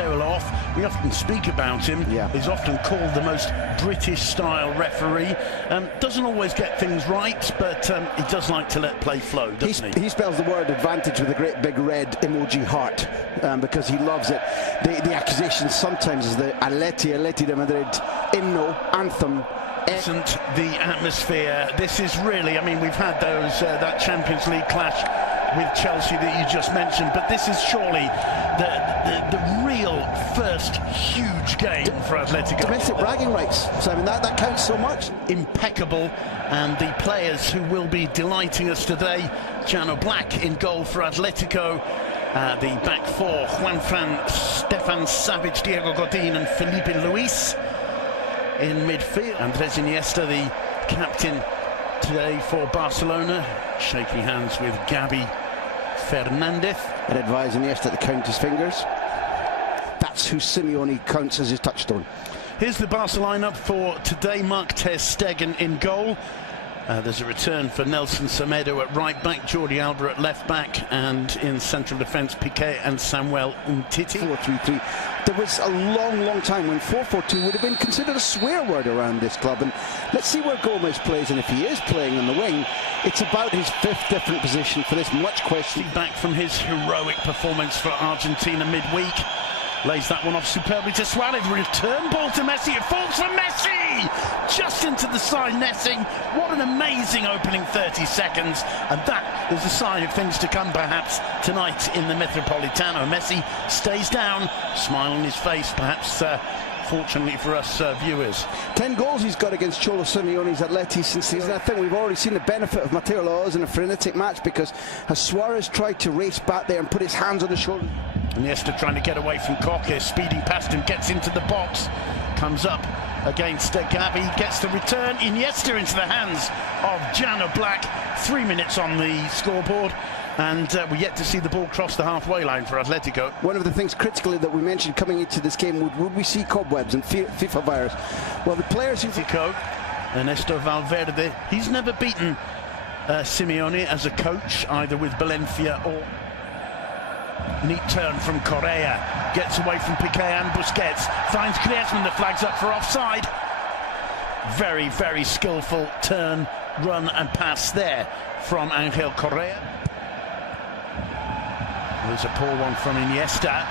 Matteo Loff, we often speak about him. He's often called the most British-style referee. Doesn't always get things right, but he does like to let play flow, doesn't he? He spells the word advantage with a great big red emoji heart, because he loves it. The accusation sometimes is the Atletico Madrid hymno, anthem. Isn't the atmosphere? This is really, I mean, we've had those that Champions League clash with Chelsea that you just mentioned, but this is surely the real first huge game for Atletico. Domestic bragging rights, Simon, that counts so much. Impeccable, and the players who will be delighting us today, Jano Black in goal for Atletico, the back four, Juanfran, Stefan Savic, Diego Godin and Felipe Luis in midfield. Andres Iniesta, the captain today for Barcelona, shaking hands with Gabi Fernandez. And advising Iniesta to count his fingers. That's who Simeone counts as his touchstone. Here's the Barca lineup for today. Mark ter Stegen in goal. There's a return for Nelson Semedo at right back, Jordi Alba at left back, and in central defence, Piqué and Samuel Umtiti. 4-3-3. There was a long time when 4-4-2 would have been considered a swear word around this club, and let's see where Gomez plays, and if he is playing on the wing, it's about his fifth different position for this much question. Back from his heroic performance for Argentina midweek. Lays that one off superbly to Suarez. Return ball to Messi. It falls for Messi! Just into the side netting. What an amazing opening 30 seconds. And that is a sign of things to come, perhaps, tonight in the Metropolitano. Messi stays down, smile on his face, perhaps fortunately for us viewers. 10 goals he's got against Cholo Simeone's Atleti since season. I think we've already seen the benefit of Matteo Loaf in a frenetic match, because as Suarez tried to race back there and put his hands on the shoulder. Iniesta trying to get away from Koke, speeding past him, gets into the box, comes up against Gabi, gets the return. Iniesta into the hands of Jano Black. 3 minutes on the scoreboard, and we're yet to see the ball cross the halfway line for Atletico. One of the things critically that we mentioned coming into this game, would we see cobwebs and FIFA virus? Well, the players who... Ernesto Valverde, he's never beaten Simeone as a coach, either with Valencia or... Neat turn from Correa, gets away from Piqué and Busquets, finds Griezmann, the flag's up for offside. Very skillful turn, run and pass there from Angel Correa. There's a poor one from Iniesta.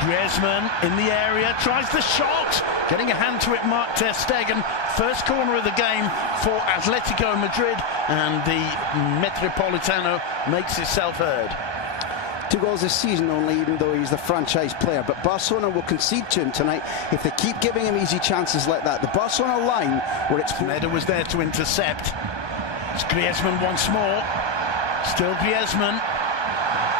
Griezmann in the area, tries the shot, getting a hand to it, Mark ter Stegen. First corner of the game for Atletico Madrid, and the Metropolitano makes itself heard. 2 goals this season only, even though he's the franchise player. But Barcelona will concede to him tonight if they keep giving him easy chances like that. The Barcelona line, where it's... Meda was there to intercept. It's Griezmann once more. Still Griezmann.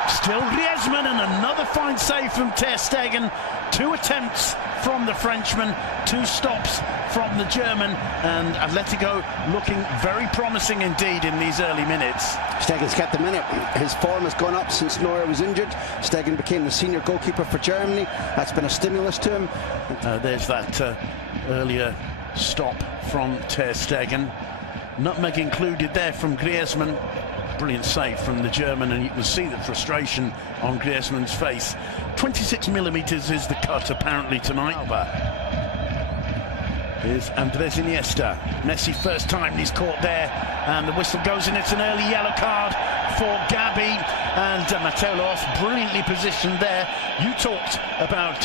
Still Griezmann, and another fine save from ter Stegen. 2 attempts from the Frenchman, 2 stops from the German, and Atletico looking very promising indeed in these early minutes. Stegen's kept the minute. His form has gone up since Neuer was injured. Stegen became the senior goalkeeper for Germany. That's been a stimulus to him. There's that earlier stop from ter Stegen. Nutmeg included there from Griezmann. Brilliant save from the German, and you can see the frustration on Griezmann's face. 26mm is the cut apparently tonight. Here's Andres Iniesta. Messi first time he's caught there, and the whistle goes in. It's an early yellow card for Gabi, and Matteo Loaf brilliantly positioned there. You talked about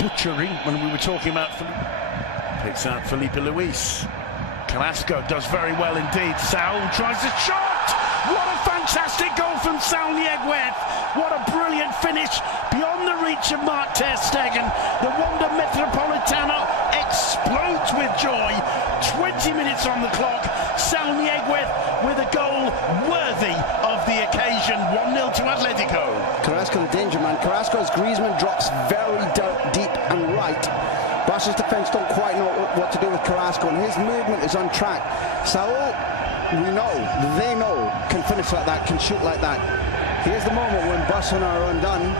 butchery when we were talking about picks out Felipe Luis. Carrasco does very well indeed. Saul tries a shot. What a fantastic goal from Saul Nieguez. What a brilliant finish beyond the reach of Mark ter Stegen. The Wanda Metropolitano explodes with joy. 20 minutes on the clock. Saul Nieguez with a goal worthy of the occasion. 1-0 to Atletico. Carrasco, the danger man. Carrasco, as Griezmann drops very deep and right. Barca's defence don't quite know what to do with Carrasco, and his movement is on track. Saul, we know, they know, can finish like that, can shoot like that. Here's the moment when Barcelona are undone.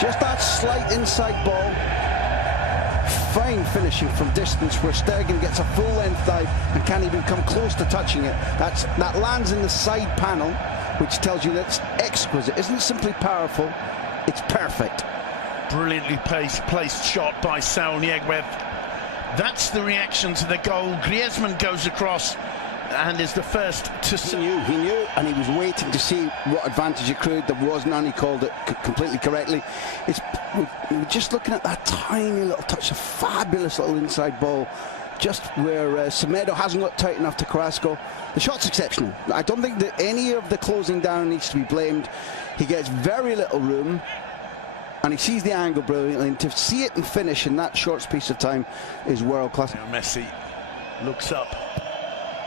Just that slight inside ball. Fine finishing from distance, where Stegen gets a full-length dive and can't even come close to touching it. That lands in the side panel, which tells you that's exquisite. It isn't simply powerful, it's perfect. Brilliantly placed shot by Saul Niguez. That's the reaction to the goal. Griezmann goes across and is the first to... He knew, and he was waiting to see what advantage accrued. There was none. He called it completely correctly. We're just looking at that tiny little touch, a fabulous little inside ball, just where Semedo hasn't got tight enough to Carrasco. The shot's exceptional. I don't think that any of the closing down needs to be blamed. He gets very little room, and he sees the angle brilliantly, and to see it and finish in that short space of time is world class. Now Messi looks up,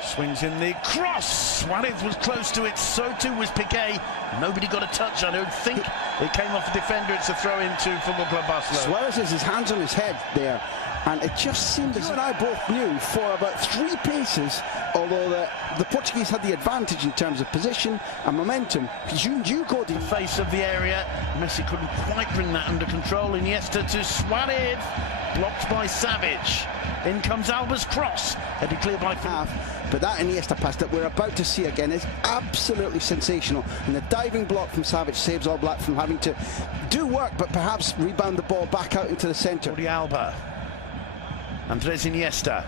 swings in the cross. Suarez was close to it, so too was Piqué. Nobody got a touch. I don't think it came off the defender. It's a throw into Football Club Barcelona. Suarez has his hands on his head there, and it just seemed as you and I both knew for about 3 paces, although the Portuguese had the advantage in terms of position and momentum. You go to the face of the area. Messi couldn't quite bring that under control. Iniesta to Suarez, blocked by Savage. In comes Alba's cross, headed clear by half. But that Iniesta pass that we're about to see again is absolutely sensational. And the diving block from Savage saves All Black from having to do work, but perhaps rebound the ball back out into the centre. Alba. Andres Iniesta.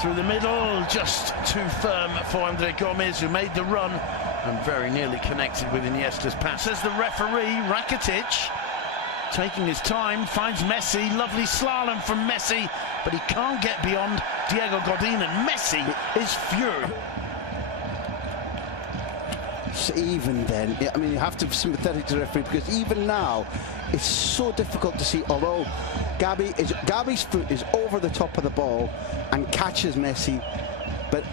Through the middle, just too firm for Andre Gomez, who made the run and very nearly connected with Iniesta's pass. As the referee, Rakitic, taking his time, finds Messi. Lovely slalom from Messi, but he can't get beyond Diego Godin, and Messi is furious. So even then, I mean, you have to be sympathetic to the referee, because even now it's so difficult to see. Although Gabi's foot is over the top of the ball and catches Messi, but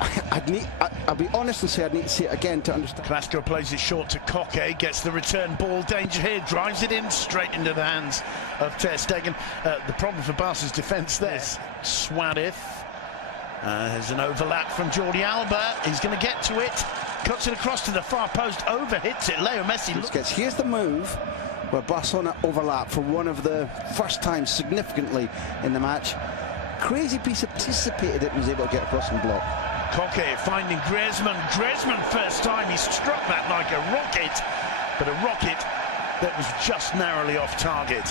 I'll be honest and say I'd need to see it again to understand. Carrasco plays it short to Koke, gets the return ball, danger here, drives it in straight into the hands of Ter Stegen. The problem for Barca's defence there. Suarez has an overlap from Jordi Alba. He's going to get to it, cuts it across to the far post, overhits it. Leo Messi. Here's the move where Barcelona overlap for one of the first times significantly in the match. Crazy piece, anticipated it, was able to get across and block. Koke finding Griezmann. Griezmann, first time he struck that like a rocket, but a rocket that was just narrowly off target.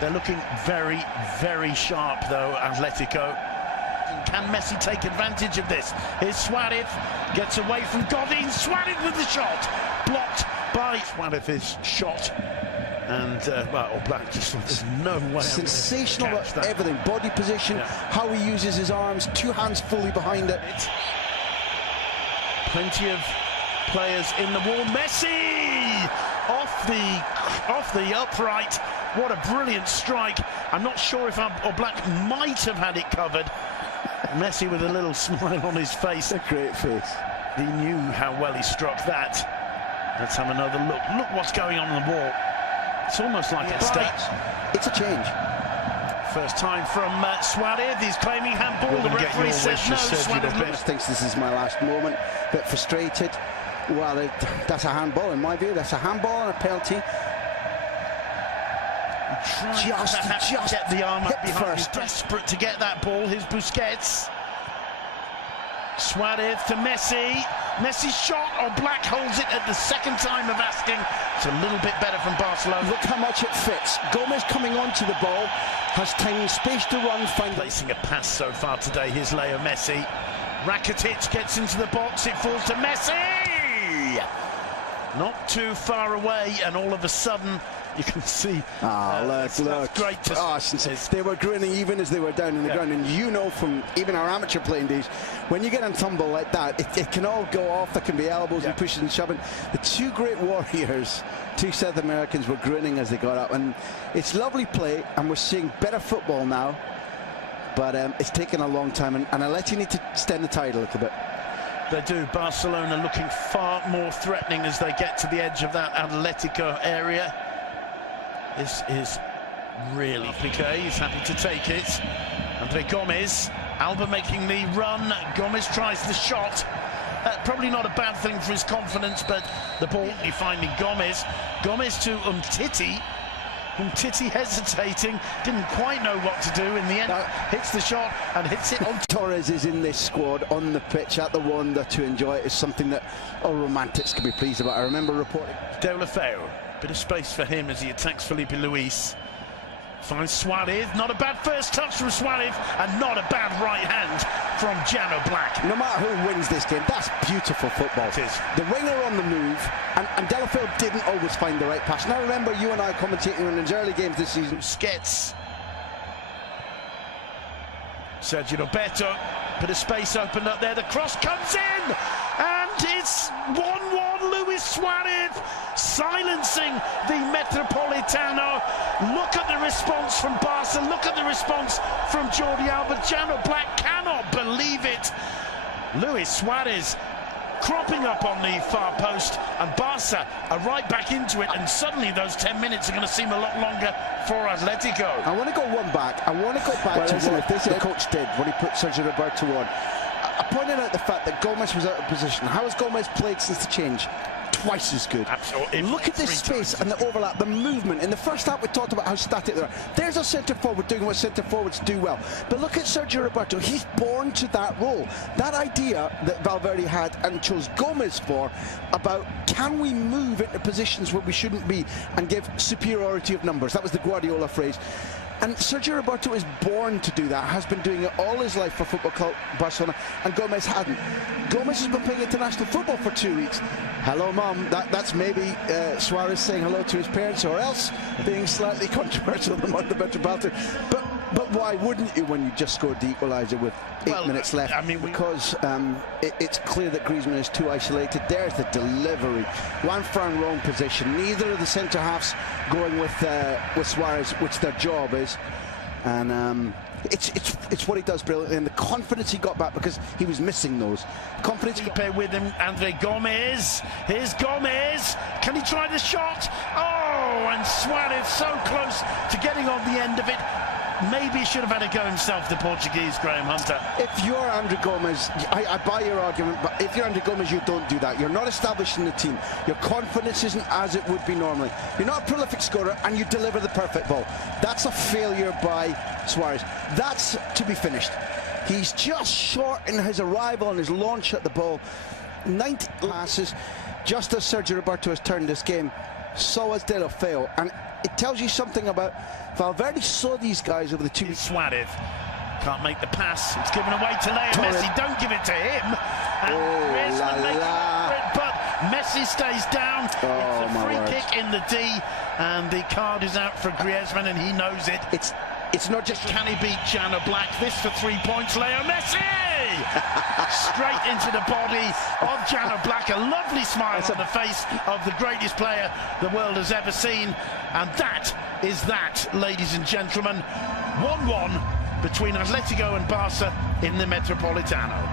They're looking very, very sharp though, Atletico. Can Messi take advantage of this? Here's Suarez, gets away from Godin. Suarez with the shot, blocked by Suarez's shot. And, well, All Black just, there's no way. Sensational at everything. Body position, how he uses his arms, 2 hands fully behind it. Plenty of players in the wall. Messi off the upright. What a brilliant strike. I'm not sure if All Black might have had it covered. Messi with a little smile on his face. A great face. He knew how well he struck that. Let's have another look. Look what's going on the wall. It's almost like a stage. It's a change. First time from Suarez. He's claiming handball. The referee says no. Suarez thinks this is my last moment. Bit frustrated. Well, that's a handball in my view. That's a handball and a penalty. Just get the arm up behind. First. He's desperate to get that ball. Here's Busquets. Suarez to Messi. Messi's shot. All Black holds it at the second time of asking. It's a little bit better from Barcelona. Look how much it fits. Gomez coming onto the ball, has time and space to run. Placing a pass so far today. Here's Leo Messi. Rakitic gets into the box. It falls to Messi. Not too far away, and all of a sudden you can see. Look. Great to see. They were grinning even as they were down in the ground, and you know from even our amateur playing days, when you get on tumble like that, it can all go off. There can be elbows and pushes and shoving. The 2 great warriors, 2 South Americans, were grinning as they got up, and it's lovely play, and we're seeing better football now, but it's taken a long time, and Atleti need to stem the tide a little bit. They do. Barcelona looking far more threatening as they get to the edge of that Atletico area. This is really Piqué. He's happy to take it. Andre Gomez. Alba making the run. Gomez tries the shot. Probably not a bad thing for his confidence, but the ball finding Gomez. Gomez to Umtiti. Umtiti hesitating, didn't quite know what to do. In the end, hits the shot and hits it on. Torres is in this squad on the pitch at the Wanda to enjoy it is something that all romantics can be pleased about. I remember reporting. Deulofeu. Bit of space for him as he attacks Felipe Luis. Finds Suarez. Not a bad first touch from Suarez, and not a bad right hand from Jano Black. No matter who wins this game, that's beautiful football. It is. The winger on the move, and Delafield didn't always find the right pass. Now remember, you and I commentating in his early games this season. Skets. Sergio Roberto. Bit of space opened up there. The cross comes in, and it's 1-1. Luis Suarez silencing the Metropolitano. Look at the response from Barca. Look at the response from Jordi Alba. Jano Black cannot believe it. Luis Suarez cropping up on the far post, and Barca are right back into it, and suddenly those 10 minutes are going to seem a lot longer for Atletico. I want to go one back. I want to go back to what the coach did when he put Sergio Roberto on. I pointed out the fact that Gomez was out of position. How has Gomez played since the change? Twice as good. Absolutely. Look at this space and the overlap, the movement. In the first half, we talked about how static they are. There's a centre forward doing what centre forwards do well. But look at Sergio Roberto. He's born to that role. That idea that Valverde had and chose Gomez for about can we move into positions where we shouldn't be and give superiority of numbers. That was the Guardiola phrase. And Sergio Roberto is born to do that, has been doing it all his life for Football Club Barcelona, and Gomez hadn't. Gomez has been playing international football for 2 weeks. Hello, Mum. That's maybe Suarez saying hello to his parents, or else being slightly controversial among the Metropolitan. But why wouldn't you when you just scored the equaliser with 8 minutes left? I mean, because it's clear that Griezmann is too isolated. There's the delivery. Juan Fran wrong position. Neither of the centre-halves going with Suarez, which their job is. And it's what he does brilliantly, and the confidence he got back because he was missing those. Confidence. Felipe with him, Andre Gomez. Here's Gomez. Can he try the shot? Oh, and Suarez so close to getting on the end of it. Maybe he should have had a go himself, the Portuguese, Graham Hunter. If you're Andre Gomez, I buy your argument, but if you're Andre Gomez, you don't do that. You're not establishing the team. Your confidence isn't as it would be normally. You're not a prolific scorer, and you deliver the perfect ball. That's a failure by Suarez. That's to be finished. He's just short in his arrival and his launch at the ball. 90 passes, just as Sergio Roberto has turned this game, so has Delafield. And it tells you something about Valverde saw these guys over the 2 weeks. Suarez can't make the pass. It's given away to Leo Messi. Don't give it to him. And Griezmann makes it, but Messi stays down. It's a free kick in the D, and the card is out for Griezmann, and he knows it. It's not just can he beat Jano Black? This for 3 points, Leo Messi! Straight into the body of Jano Black. A lovely smile on the face of the greatest player the world has ever seen. And that is that, ladies and gentlemen. 1-1 between Atletico and Barca in the Metropolitano.